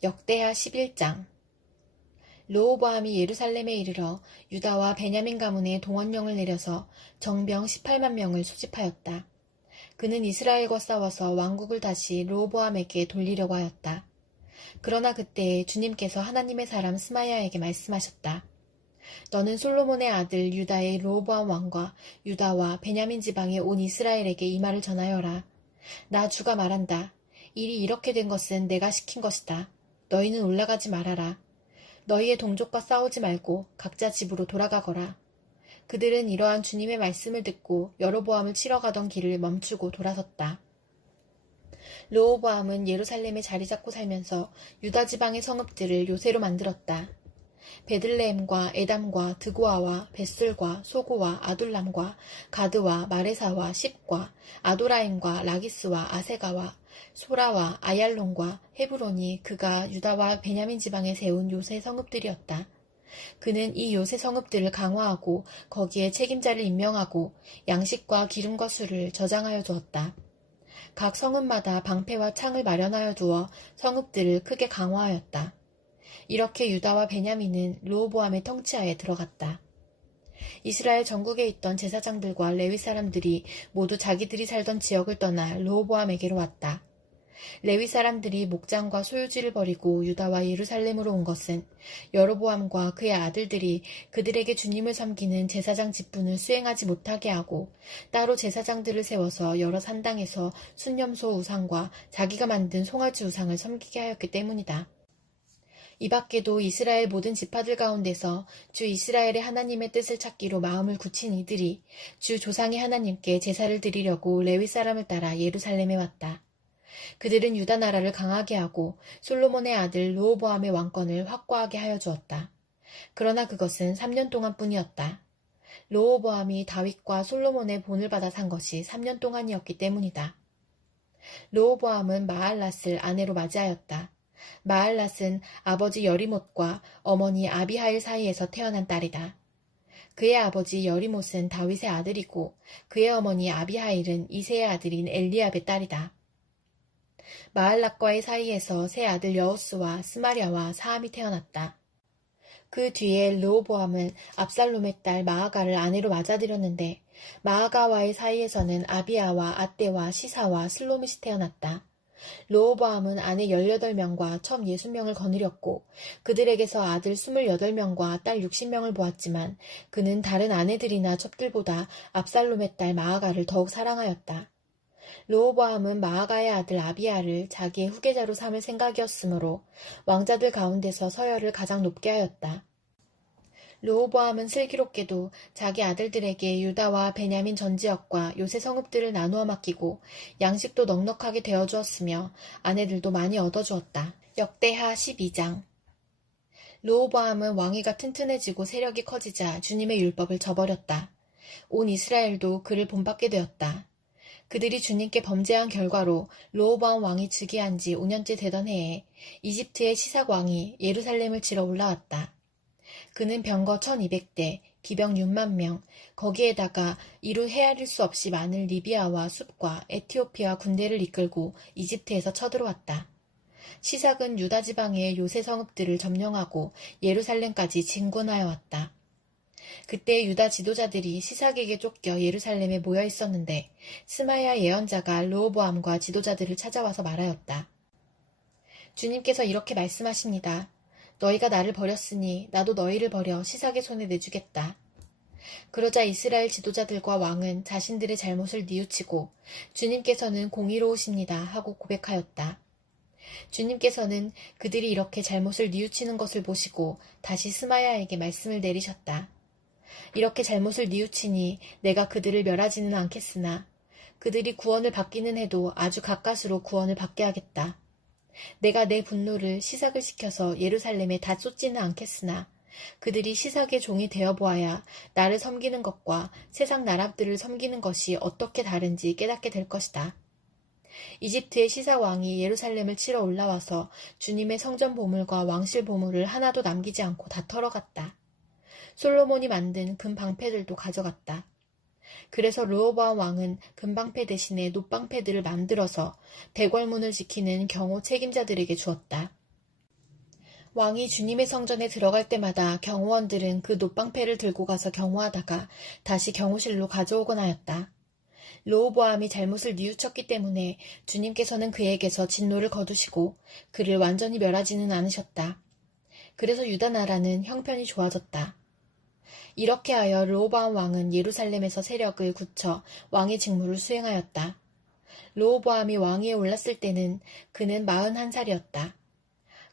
역대하 11장. 르호보암이 예루살렘에 이르러 유다와 베냐민 가문에 동원령을 내려서 정병 18만 명을 소집하였다. 그는 이스라엘과 싸워서 왕국을 다시 르호보암에게 돌리려고 하였다. 그러나 그때 주님께서 하나님의 사람 스마야에게 말씀하셨다. 너는 솔로몬의 아들 유다의 르호보암 왕과 유다와 베냐민 지방의 온 이스라엘에게 이 말을 전하여라. 나 주가 말한다. 일이 이렇게 된 것은 내가 시킨 것이다. 너희는 올라가지 말아라. 너희의 동족과 싸우지 말고 각자 집으로 돌아가거라. 그들은 이러한 주님의 말씀을 듣고 여로보암을 치러 가던 길을 멈추고 돌아섰다. 르호보암은 예루살렘에 자리 잡고 살면서 유다 지방의 성읍들을 요새로 만들었다. 베들레헴과 에담과 드고아와 벳술과 소고와 아둘람과 가드와 마레사와 십과 아도라임과 라기스와 아세가와 소라와 아얄론과 헤브론이 그가 유다와 베냐민 지방에 세운 요새 성읍들이었다. 그는 이 요새 성읍들을 강화하고 거기에 책임자를 임명하고 양식과 기름과 술을 저장하여 두었다. 각 성읍마다 방패와 창을 마련하여 두어 성읍들을 크게 강화하였다. 이렇게 유다와 베냐민은 르호보암의 통치하에 들어갔다. 이스라엘 전국에 있던 제사장들과 레위 사람들이 모두 자기들이 살던 지역을 떠나 르호보암에게로 왔다. 레위 사람들이 목장과 소유지를 버리고 유다와 예루살렘으로 온 것은 여로보암과 그의 아들들이 그들에게 주님을 섬기는 제사장 직분을 수행하지 못하게 하고 따로 제사장들을 세워서 여러 산당에서 순념소 우상과 자기가 만든 송아지 우상을 섬기게 하였기 때문이다. 이 밖에도 이스라엘 모든 지파들 가운데서 주 이스라엘의 하나님의 뜻을 찾기로 마음을 굳힌 이들이 주 조상의 하나님께 제사를 드리려고 레위 사람을 따라 예루살렘에 왔다. 그들은 유다 나라를 강하게 하고 솔로몬의 아들 르호보암의 왕권을 확고하게 하여 주었다. 그러나 그것은 3년 동안뿐이었다. 르호보암이 다윗과 솔로몬의 본을 받아 산 것이 3년 동안이었기 때문이다. 르호보암은 마알랏을 아내로 맞이하였다. 마알랏은 아버지 여리못과 어머니 아비하일 사이에서 태어난 딸이다. 그의 아버지 여리못은 다윗의 아들이고 그의 어머니 아비하일은 이새의 아들인 엘리압의 딸이다. 마알랏과의 사이에서 세 아들 여호스와 스마랴와 사함이 태어났다. 그 뒤에 르호보암은 압살롬의 딸 마아가를 아내로 맞아들였는데 마아가와의 사이에서는 아비야와 아떼와 시사와 슬로밋이 태어났다. 르호보암은 아내 18명과 첩 60명을 거느렸고 그들에게서 아들 28명과 딸 60명을 보았지만 그는 다른 아내들이나 첩들보다 압살롬의 딸 마아가를 더욱 사랑하였다. 르호보암은 마아가의 아들 아비야를 자기의 후계자로 삼을 생각이었으므로 왕자들 가운데서 서열을 가장 높게 하였다. 르호보암은 슬기롭게도 자기 아들들에게 유다와 베냐민 전 지역과 요새 성읍들을 나누어 맡기고 양식도 넉넉하게 되어주었으며 아내들도 많이 얻어주었다. 역대하 12장. 르호보암은 왕위가 튼튼해지고 세력이 커지자 주님의 율법을 저버렸다. 온 이스라엘도 그를 본받게 되었다. 그들이 주님께 범죄한 결과로 르호보암 왕이 즉위한 지 5년째 되던 해에 이집트의 시삭 왕이 예루살렘을 치러 올라왔다. 그는 병거 1200대, 기병 6만 명, 거기에다가 이루 헤아릴 수 없이 많은 리비아와 숲과 에티오피아 군대를 이끌고 이집트에서 쳐들어왔다. 시삭은 유다 지방의 요새 성읍들을 점령하고 예루살렘까지 진군하여 왔다. 그때 유다 지도자들이 시삭에게 쫓겨 예루살렘에 모여 있었는데 스마야 예언자가 르호보암과 지도자들을 찾아와서 말하였다. 주님께서 이렇게 말씀하십니다. 너희가 나를 버렸으니 나도 너희를 버려 시삭의 손에 내주겠다. 그러자 이스라엘 지도자들과 왕은 자신들의 잘못을 뉘우치고 주님께서는 공의로우십니다 하고 고백하였다. 주님께서는 그들이 이렇게 잘못을 뉘우치는 것을 보시고 다시 스마야에게 말씀을 내리셨다. 이렇게 잘못을 뉘우치니 내가 그들을 멸하지는 않겠으나 그들이 구원을 받기는 해도 아주 가까스로 구원을 받게 하겠다. 내가 내 분노를 시삭을 시켜서 예루살렘에 다 쏟지는 않겠으나 그들이 시삭의 종이 되어보아야 나를 섬기는 것과 세상 나라들을 섬기는 것이 어떻게 다른지 깨닫게 될 것이다. 이집트의 시삭 왕이 예루살렘을 치러 올라와서 주님의 성전 보물과 왕실 보물을 하나도 남기지 않고 다 털어갔다. 솔로몬이 만든 금 방패들도 가져갔다. 그래서 르호보암 왕은 금방패 대신에 놋방패들을 만들어서 대궐문을 지키는 경호 책임자들에게 주었다. 왕이 주님의 성전에 들어갈 때마다 경호원들은 그 놋방패를 들고 가서 경호하다가 다시 경호실로 가져오곤 하였다. 르호보암이 잘못을 뉘우쳤기 때문에 주님께서는 그에게서 진노를 거두시고 그를 완전히 멸하지는 않으셨다. 그래서 유다 나라는 형편이 좋아졌다. 이렇게 하여 르호보암 왕은 예루살렘에서 세력을 굳혀 왕의 직무를 수행하였다. 르호보암이 왕위에 올랐을 때는 그는 41살이었다.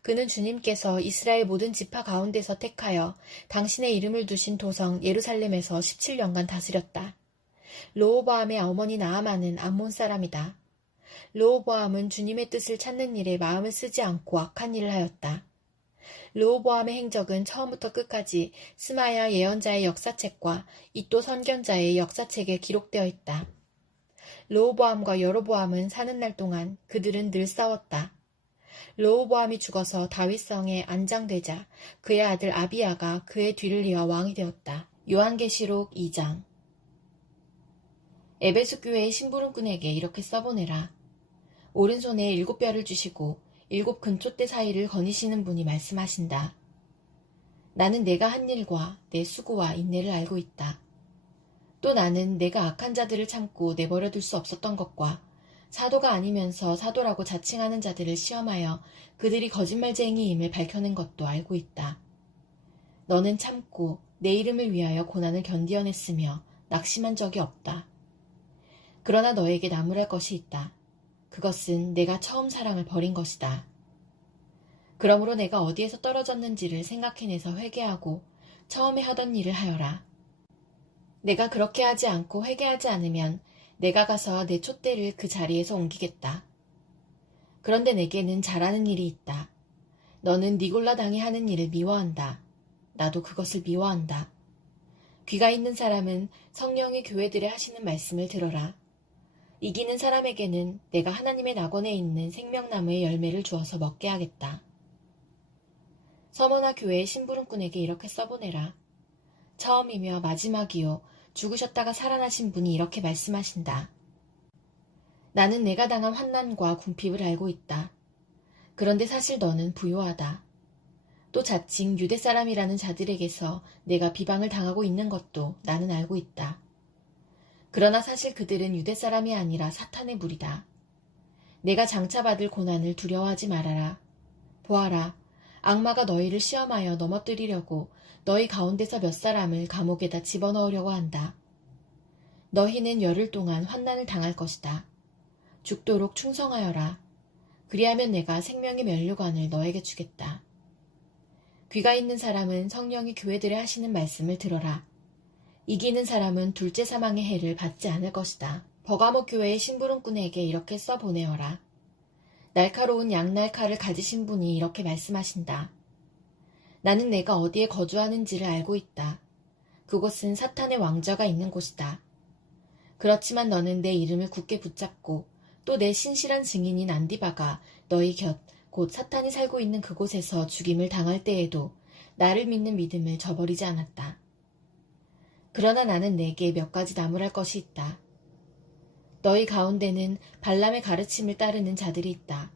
그는 주님께서 이스라엘 모든 지파 가운데서 택하여 당신의 이름을 두신 도성 예루살렘에서 17년간 다스렸다. 르호보암의 어머니 나아만은 암몬 사람이다. 르호보암은 주님의 뜻을 찾는 일에 마음을 쓰지 않고 악한 일을 하였다. 르호보암의 행적은 처음부터 끝까지 스마야 예언자의 역사책과 이도 선견자의 역사책에 기록되어 있다. 르호보암과 여로보암은 사는 날 동안 그들은 늘 싸웠다. 르호보암이 죽어서 다윗성에 안장되자 그의 아들 아비야가 그의 뒤를 이어 왕이 되었다. 요한계시록 2장. 에베소 교회의 심부름꾼에게 이렇게 써보내라. 오른손에 7뼈를 주시고 7 근촛대 사이를 거니시는 분이 말씀하신다. 나는 내가 한 일과 내 수고와 인내를 알고 있다. 또 나는 내가 악한 자들을 참고 내버려둘 수 없었던 것과 사도가 아니면서 사도라고 자칭하는 자들을 시험하여 그들이 거짓말쟁이임을 밝혀낸 것도 알고 있다. 너는 참고 내 이름을 위하여 고난을 견디어냈으며 낙심한 적이 없다. 그러나 너에게 나무랄 것이 있다. 그것은 내가 처음 사랑을 버린 것이다. 그러므로 내가 어디에서 떨어졌는지를 생각해내서 회개하고 처음에 하던 일을 하여라. 내가 그렇게 하지 않고 회개하지 않으면 내가 가서 내 촛대를 그 자리에서 옮기겠다. 그런데 내게는 잘하는 일이 있다. 너는 니골라 당이 하는 일을 미워한다. 나도 그것을 미워한다. 귀가 있는 사람은 성령의 교회들에 하시는 말씀을 들어라. 이기는 사람에게는 내가 하나님의 낙원에 있는 생명나무의 열매를 주어서 먹게 하겠다. 서머나 교회의 심부름꾼에게 이렇게 써보내라. 처음이며 마지막이요 죽으셨다가 살아나신 분이 이렇게 말씀하신다. 나는 내가 당한 환난과 궁핍을 알고 있다. 그런데 사실 너는 부요하다. 또 자칭 유대 사람이라는 자들에게서 내가 비방을 당하고 있는 것도 나는 알고 있다. 그러나 사실 그들은 유대 사람이 아니라 사탄의 무리다. 내가 장차 받을 고난을 두려워하지 말아라. 보아라, 악마가 너희를 시험하여 넘어뜨리려고 너희 가운데서 몇 사람을 감옥에다 집어넣으려고 한다. 너희는 열흘 동안 환난을 당할 것이다. 죽도록 충성하여라. 그리하면 내가 생명의 면류관을 너에게 주겠다. 귀가 있는 사람은 성령이 교회들에 하시는 말씀을 들어라. 이기는 사람은 둘째 사망의 해를 받지 않을 것이다. 버가모 교회의 심부름꾼에게 이렇게 써보내어라. 날카로운 양날 칼을 가지신 분이 이렇게 말씀하신다. 나는 내가 어디에 거주하는지를 알고 있다. 그곳은 사탄의 왕좌가 있는 곳이다. 그렇지만 너는 내 이름을 굳게 붙잡고 또 내 신실한 증인인 안디바가 너희 곁, 곧 사탄이 살고 있는 그곳에서 죽임을 당할 때에도 나를 믿는 믿음을 저버리지 않았다. 그러나 나는 내게 몇 가지 나무랄 것이 있다. 너희 가운데는 발람의 가르침을 따르는 자들이 있다.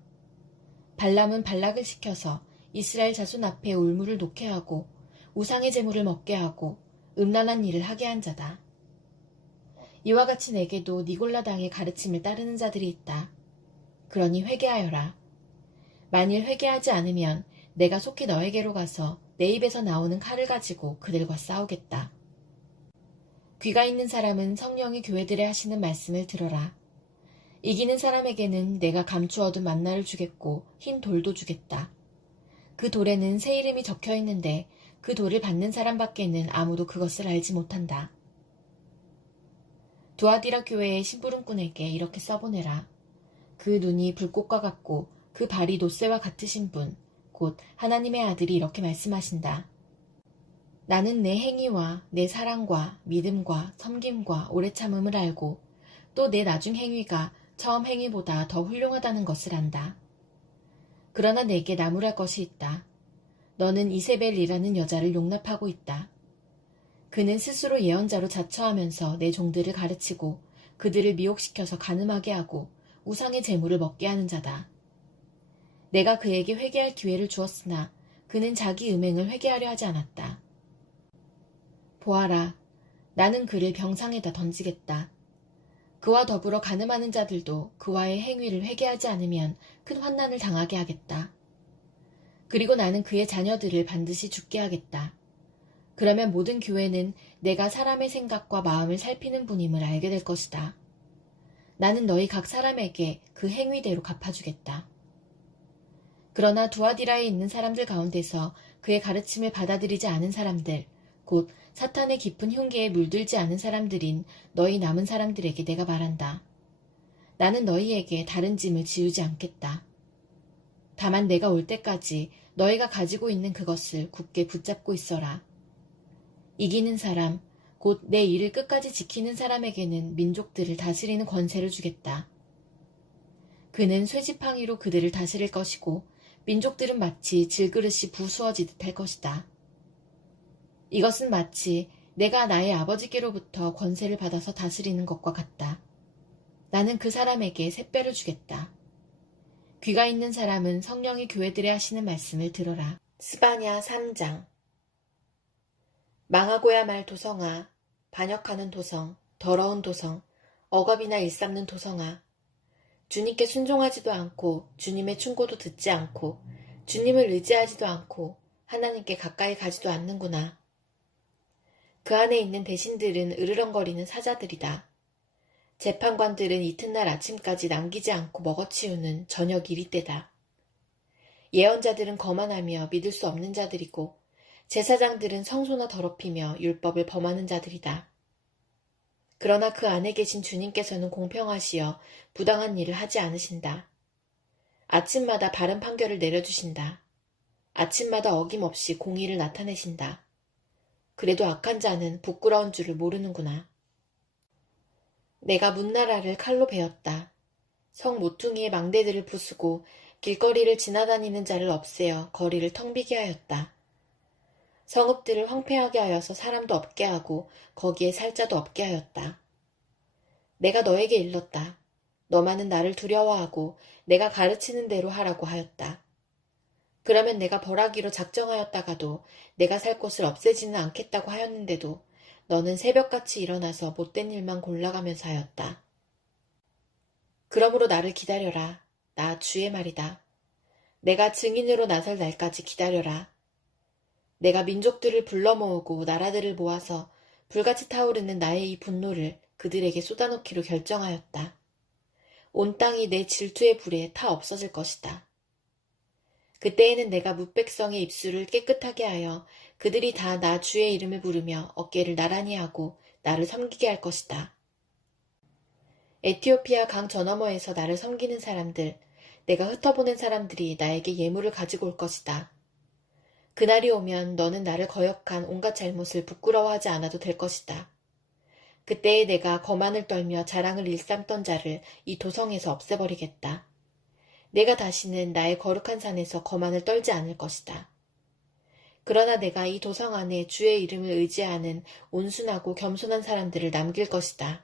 발람은 발락을 시켜서 이스라엘 자손 앞에 울무를 놓게 하고 우상의 제물을 먹게 하고 음란한 일을 하게 한 자다. 이와 같이 내게도 니골라 당의 가르침을 따르는 자들이 있다. 그러니 회개하여라. 만일 회개하지 않으면 내가 속히 너에게로 가서 내 입에서 나오는 칼을 가지고 그들과 싸우겠다. 귀가 있는 사람은 성령이 교회들에 하시는 말씀을 들어라. 이기는 사람에게는 내가 감추어둔 만나를 주겠고 흰 돌도 주겠다. 그 돌에는 새 이름이 적혀 있는데 그 돌을 받는 사람밖에는 아무도 그것을 알지 못한다. 두아디라 교회의 심부름꾼에게 이렇게 써보내라. 그 눈이 불꽃과 같고 그 발이 놋새와 같으신 분, 곧 하나님의 아들이 이렇게 말씀하신다. 나는 내 행위와 내 사랑과 믿음과 섬김과 오래 참음을 알고 또 내 나중 행위가 처음 행위보다 더 훌륭하다는 것을 안다. 그러나 내게 나무랄 것이 있다. 너는 이세벨이라는 여자를 용납하고 있다. 그는 스스로 예언자로 자처하면서 내 종들을 가르치고 그들을 미혹시켜서 간음하게 하고 우상의 재물을 먹게 하는 자다. 내가 그에게 회개할 기회를 주었으나 그는 자기 음행을 회개하려 하지 않았다. 보아라, 나는 그를 병상에다 던지겠다. 그와 더불어 간음하는 자들도 그와의 행위를 회개하지 않으면 큰 환난을 당하게 하겠다. 그리고 나는 그의 자녀들을 반드시 죽게 하겠다. 그러면 모든 교회는 내가 사람의 생각과 마음을 살피는 분임을 알게 될 것이다. 나는 너희 각 사람에게 그 행위대로 갚아주겠다. 그러나 두아디라에 있는 사람들 가운데서 그의 가르침을 받아들이지 않은 사람들, 곧 사탄의 깊은 흉계에 물들지 않은 사람들인 너희 남은 사람들에게 내가 말한다. 나는 너희에게 다른 짐을 지우지 않겠다. 다만 내가 올 때까지 너희가 가지고 있는 그것을 굳게 붙잡고 있어라. 이기는 사람, 곧 내 일을 끝까지 지키는 사람에게는 민족들을 다스리는 권세를 주겠다. 그는 쇠지팡이로 그들을 다스릴 것이고 민족들은 마치 질그릇이 부수어지듯 할 것이다. 이것은 마치 내가 나의 아버지께로부터 권세를 받아서 다스리는 것과 같다. 나는 그 사람에게 샛별을 주겠다. 귀가 있는 사람은 성령이 교회들에 하시는 말씀을 들어라. 스바냐 3장. 망하고야 말 도성아, 반역하는 도성, 더러운 도성, 억압이나 일삼는 도성아. 주님께 순종하지도 않고 주님의 충고도 듣지 않고 주님을 의지하지도 않고 하나님께 가까이 가지도 않는구나. 그 안에 있는 대신들은 으르렁거리는 사자들이다. 재판관들은 이튿날 아침까지 남기지 않고 먹어치우는 저녁 이리 때다. 예언자들은 거만하며 믿을 수 없는 자들이고 제사장들은 성소나 더럽히며 율법을 범하는 자들이다. 그러나 그 안에 계신 주님께서는 공평하시어 부당한 일을 하지 않으신다. 아침마다 바른 판결을 내려주신다. 아침마다 어김없이 공의를 나타내신다. 그래도 악한 자는 부끄러운 줄을 모르는구나. 내가 문나라를 칼로 베었다. 성 모퉁이의 망대들을 부수고 길거리를 지나다니는 자를 없애어 거리를 텅 비게 하였다. 성읍들을 황폐하게 하여서 사람도 없게 하고 거기에 살 자도 없게 하였다. 내가 너에게 일렀다. 너만은 나를 두려워하고 내가 가르치는 대로 하라고 하였다. 그러면 내가 벌하기로 작정하였다가도 내가 살 곳을 없애지는 않겠다고 하였는데도 너는 새벽같이 일어나서 못된 일만 골라가면서 하였다. 그러므로 나를 기다려라. 나 주의 말이다. 내가 증인으로 나설 날까지 기다려라. 내가 민족들을 불러 모으고 나라들을 모아서 불같이 타오르는 나의 이 분노를 그들에게 쏟아놓기로 결정하였다. 온 땅이 내 질투의 불에 타 없어질 것이다. 그때에는 내가 뭇백성의 입술을 깨끗하게 하여 그들이 다 나 주의 이름을 부르며 어깨를 나란히 하고 나를 섬기게 할 것이다. 에티오피아 강 저너머에서 나를 섬기는 사람들, 내가 흩어보낸 사람들이 나에게 예물을 가지고 올 것이다. 그날이 오면 너는 나를 거역한 온갖 잘못을 부끄러워하지 않아도 될 것이다. 그때에 내가 거만을 떨며 자랑을 일삼던 자를 이 도성에서 없애버리겠다. 내가 다시는 나의 거룩한 산에서 거만을 떨지 않을 것이다. 그러나 내가 이 도성 안에 주의 이름을 의지하는 온순하고 겸손한 사람들을 남길 것이다.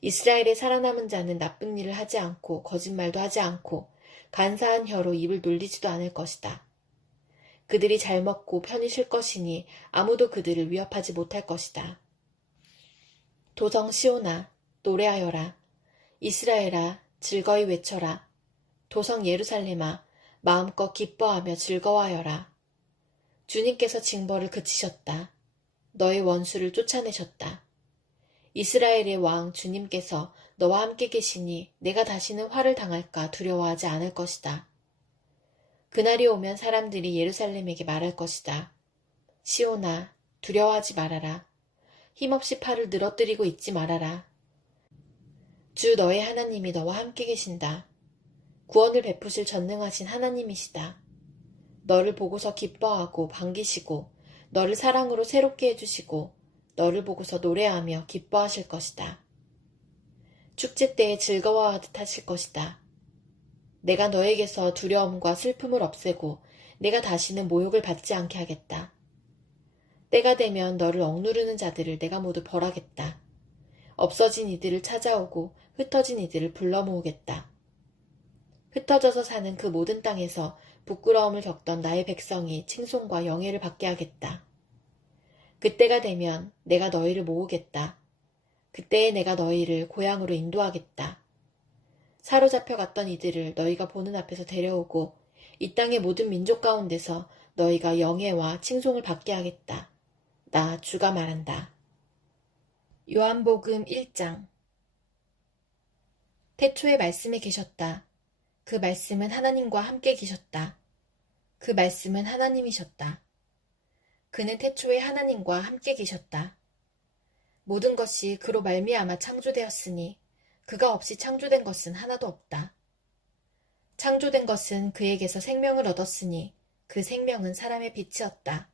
이스라엘의 살아남은 자는 나쁜 일을 하지 않고 거짓말도 하지 않고 간사한 혀로 입을 놀리지도 않을 것이다. 그들이 잘 먹고 편히 쉴 것이니 아무도 그들을 위협하지 못할 것이다. 도성 시온아, 노래하여라. 이스라엘아, 즐거이 외쳐라. 도성 예루살렘아, 마음껏 기뻐하며 즐거워하여라. 주님께서 징벌을 그치셨다. 너의 원수를 쫓아내셨다. 이스라엘의 왕 주님께서 너와 함께 계시니 내가 다시는 화를 당할까 두려워하지 않을 것이다. 그날이 오면 사람들이 예루살렘에게 말할 것이다. 시온아, 두려워하지 말아라. 힘없이 팔을 늘어뜨리고 있지 말아라. 주 너의 하나님이 너와 함께 계신다. 구원을 베푸실 전능하신 하나님이시다. 너를 보고서 기뻐하고 반기시고 너를 사랑으로 새롭게 해주시고 너를 보고서 노래하며 기뻐하실 것이다. 축제 때에 즐거워하듯 하실 것이다. 내가 너에게서 두려움과 슬픔을 없애고 내가 다시는 모욕을 받지 않게 하겠다. 때가 되면 너를 억누르는 자들을 내가 모두 벌하겠다. 없어진 이들을 찾아오고 흩어진 이들을 불러 모으겠다. 흩어져서 사는 그 모든 땅에서 부끄러움을 겪던 나의 백성이 칭송과 영예를 받게 하겠다. 그때가 되면 내가 너희를 모으겠다. 그때에 내가 너희를 고향으로 인도하겠다. 사로잡혀 갔던 이들을 너희가 보는 앞에서 데려오고 이 땅의 모든 민족 가운데서 너희가 영예와 칭송을 받게 하겠다. 나 주가 말한다. 요한복음 1장. 태초에 말씀이 계셨다. 그 말씀은 하나님과 함께 계셨다. 그 말씀은 하나님이셨다. 그는 태초에 하나님과 함께 계셨다. 모든 것이 그로 말미암아 창조되었으니 그가 없이 창조된 것은 하나도 없다. 창조된 것은 그에게서 생명을 얻었으니 그 생명은 사람의 빛이었다.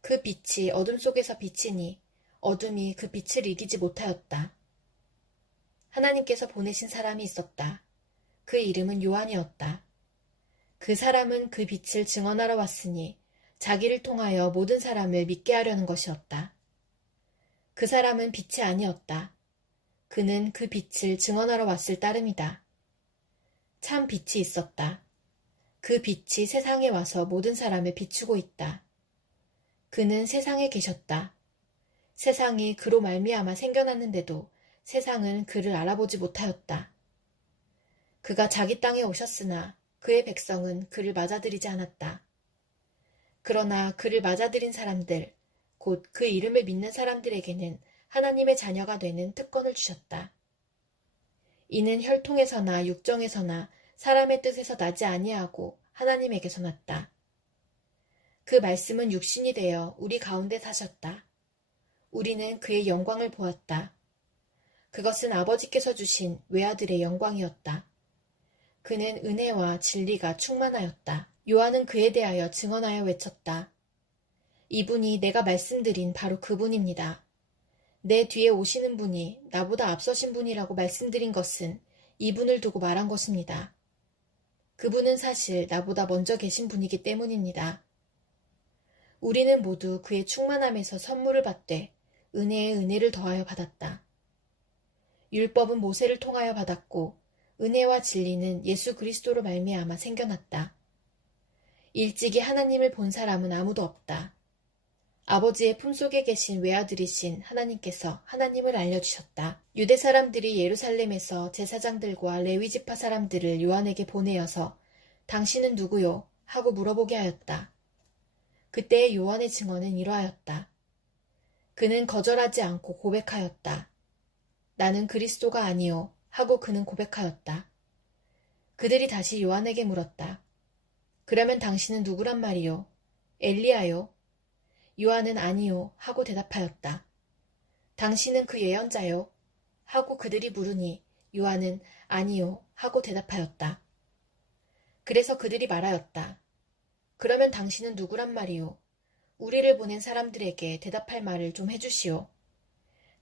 그 빛이 어둠 속에서 비치니 어둠이 그 빛을 이기지 못하였다. 하나님께서 보내신 사람이 있었다. 그 이름은 요한이었다. 그 사람은 그 빛을 증언하러 왔으니 자기를 통하여 모든 사람을 믿게 하려는 것이었다. 그 사람은 빛이 아니었다. 그는 그 빛을 증언하러 왔을 따름이다. 참 빛이 있었다. 그 빛이 세상에 와서 모든 사람을 비추고 있다. 그는 세상에 계셨다. 세상이 그로 말미암아 생겨났는데도 세상은 그를 알아보지 못하였다. 그가 자기 땅에 오셨으나 그의 백성은 그를 맞아들이지 않았다. 그러나 그를 맞아들인 사람들, 곧 그 이름을 믿는 사람들에게는 하나님의 자녀가 되는 특권을 주셨다. 이는 혈통에서나 육정에서나 사람의 뜻에서 나지 아니하고 하나님에게서 났다. 그 말씀은 육신이 되어 우리 가운데 사셨다. 우리는 그의 영광을 보았다. 그것은 아버지께서 주신 외아들의 영광이었다. 그는 은혜와 진리가 충만하였다. 요한은 그에 대하여 증언하여 외쳤다. 이분이 내가 말씀드린 바로 그분입니다. 내 뒤에 오시는 분이 나보다 앞서신 분이라고 말씀드린 것은 이분을 두고 말한 것입니다. 그분은 사실 나보다 먼저 계신 분이기 때문입니다. 우리는 모두 그의 충만함에서 선물을 받되 은혜에 은혜를 더하여 받았다. 율법은 모세를 통하여 받았고 은혜와 진리는 예수 그리스도로 말미암아 생겨났다. 일찍이 하나님을 본 사람은 아무도 없다. 아버지의 품속에 계신 외아들이신 하나님께서 하나님을 알려주셨다. 유대 사람들이 예루살렘에서 제사장들과 레위지파 사람들을 요한에게 보내어서 당신은 누구요? 하고 물어보게 하였다. 그때의 요한의 증언은 이러하였다. 그는 거절하지 않고 고백하였다. 나는 그리스도가 아니요 하고 그는 고백하였다. 그들이 다시 요한에게 물었다. 그러면 당신은 누구란 말이요? 엘리야요? 요한은 아니요 하고 대답하였다. 당신은 그 예언자요? 하고 그들이 물으니 요한은 아니요 하고 대답하였다. 그래서 그들이 말하였다. 그러면 당신은 누구란 말이요? 우리를 보낸 사람들에게 대답할 말을 좀 해주시오.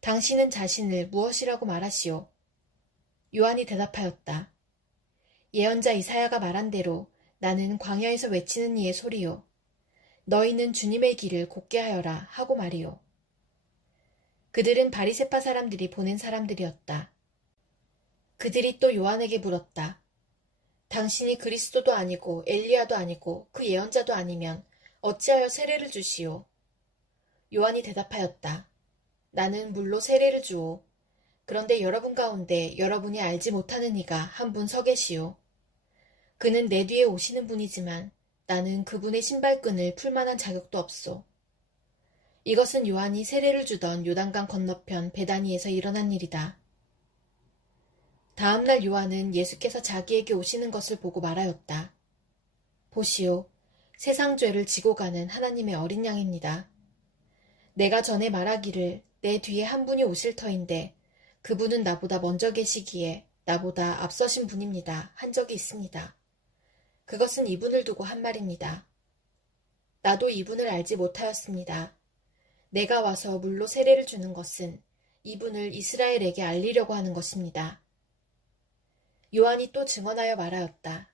당신은 자신을 무엇이라고 말하시오? 요한이 대답하였다. 예언자 이사야가 말한 대로 나는 광야에서 외치는 이의 소리요. 너희는 주님의 길을 곧게 하여라 하고 말이요. 그들은 바리새파 사람들이 보낸 사람들이었다. 그들이 또 요한에게 물었다. 당신이 그리스도도 아니고 엘리야도 아니고 그 예언자도 아니면 어찌하여 세례를 주시오? 요한이 대답하였다. 나는 물로 세례를 주오. 그런데 여러분 가운데 여러분이 알지 못하는 이가 한 분 서 계시오. 그는 내 뒤에 오시는 분이지만 나는 그분의 신발끈을 풀 만한 자격도 없소. 이것은 요한이 세례를 주던 요단강 건너편 베다니에서 일어난 일이다. 다음날 요한은 예수께서 자기에게 오시는 것을 보고 말하였다. 보시오, 세상 죄를 지고 가는 하나님의 어린 양입니다. 내가 전에 말하기를 내 뒤에 한 분이 오실 터인데 그분은 나보다 먼저 계시기에 나보다 앞서신 분입니다. 한 적이 있습니다. 그것은 이분을 두고 한 말입니다. 나도 이분을 알지 못하였습니다. 내가 와서 물로 세례를 주는 것은 이분을 이스라엘에게 알리려고 하는 것입니다. 요한이 또 증언하여 말하였다.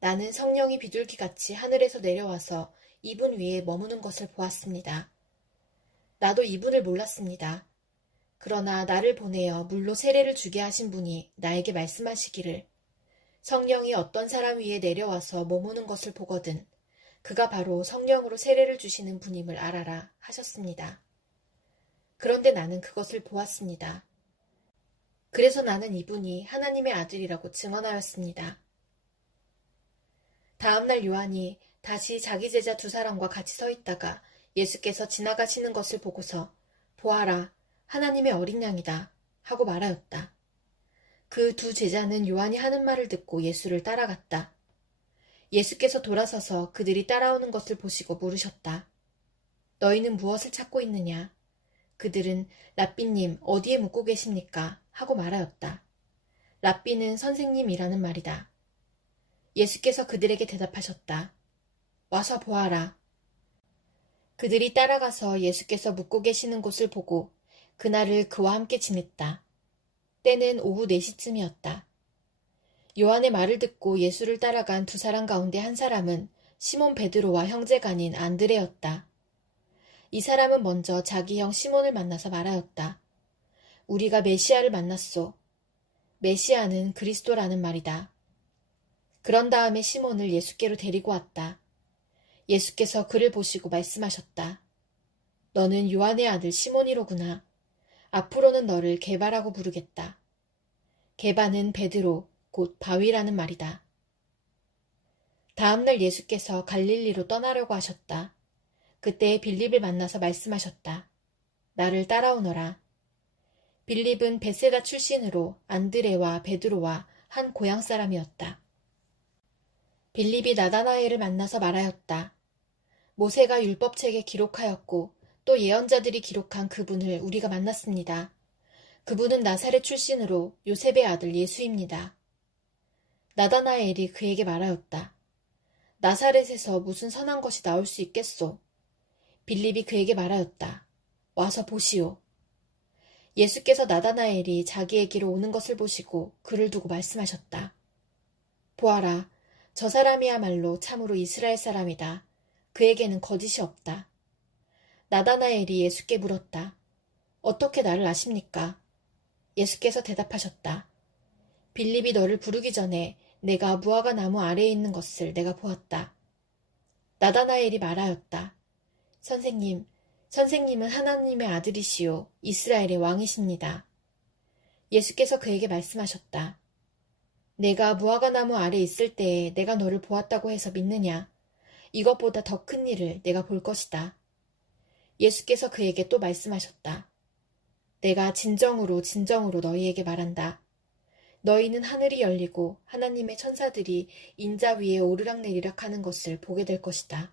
나는 성령이 비둘기같이 하늘에서 내려와서 이분 위에 머무는 것을 보았습니다. 나도 이분을 몰랐습니다. 그러나 나를 보내어 물로 세례를 주게 하신 분이 나에게 말씀하시기를 성령이 어떤 사람 위에 내려와서 머무는 것을 보거든 그가 바로 성령으로 세례를 주시는 분임을 알아라 하셨습니다. 그런데 나는 그것을 보았습니다. 그래서 나는 이분이 하나님의 아들이라고 증언하였습니다. 다음날 요한이 다시 자기 제자 두 사람과 같이 서 있다가 예수께서 지나가시는 것을 보고서 보아라, 하나님의 어린 양이다 하고 말하였다. 그 두 제자는 요한이 하는 말을 듣고 예수를 따라갔다. 예수께서 돌아서서 그들이 따라오는 것을 보시고 물으셨다. 너희는 무엇을 찾고 있느냐? 그들은 랍비님 어디에 묵고 계십니까? 하고 말하였다. 랍비는 선생님이라는 말이다. 예수께서 그들에게 대답하셨다. 와서 보아라. 그들이 따라가서 예수께서 묵고 계시는 곳을 보고 그날을 그와 함께 지냈다. 때는 오후 4시쯤이었다. 요한의 말을 듣고 예수를 따라간 두 사람 가운데 한 사람은 시몬 베드로와 형제간인 안드레였다. 이 사람은 먼저 자기 형 시몬을 만나서 말하였다. 우리가 메시아를 만났소. 메시아는 그리스도라는 말이다. 그런 다음에 시몬을 예수께로 데리고 왔다. 예수께서 그를 보시고 말씀하셨다. 너는 요한의 아들 시몬이로구나. 앞으로는 너를 게바라고 부르겠다. 게바는 베드로, 곧 바위라는 말이다. 다음날 예수께서 갈릴리로 떠나려고 하셨다. 그때 빌립을 만나서 말씀하셨다. 나를 따라오너라. 빌립은 베세다 출신으로 안드레와 베드로와 한 고향 사람이었다. 빌립이 나다나엘을 만나서 말하였다. 모세가 율법책에 기록하였고 또 예언자들이 기록한 그분을 우리가 만났습니다. 그분은 나사렛 출신으로 요셉의 아들 예수입니다. 나다나엘이 그에게 말하였다. 나사렛에서 무슨 선한 것이 나올 수 있겠소? 빌립이 그에게 말하였다. 와서 보시오. 예수께서 나다나엘이 자기에게로 오는 것을 보시고 그를 두고 말씀하셨다. 보아라, 저 사람이야말로 참으로 이스라엘 사람이다. 그에게는 거짓이 없다. 나다나엘이 예수께 물었다. 어떻게 나를 아십니까? 예수께서 대답하셨다. 빌립이 너를 부르기 전에 내가 무화과 나무 아래에 있는 것을 내가 보았다. 나다나엘이 말하였다. 선생님은 하나님의 아들이시요 이스라엘의 왕이십니다. 예수께서 그에게 말씀하셨다. 내가 무화과 나무 아래 있을 때에 내가 너를 보았다고 해서 믿느냐? 이것보다 더 큰 일을 내가 볼 것이다. 예수께서 그에게 또 말씀하셨다. 내가 진정으로 너희에게 말한다. 너희는 하늘이 열리고 하나님의 천사들이 인자 위에 오르락내리락 하는 것을 보게 될 것이다.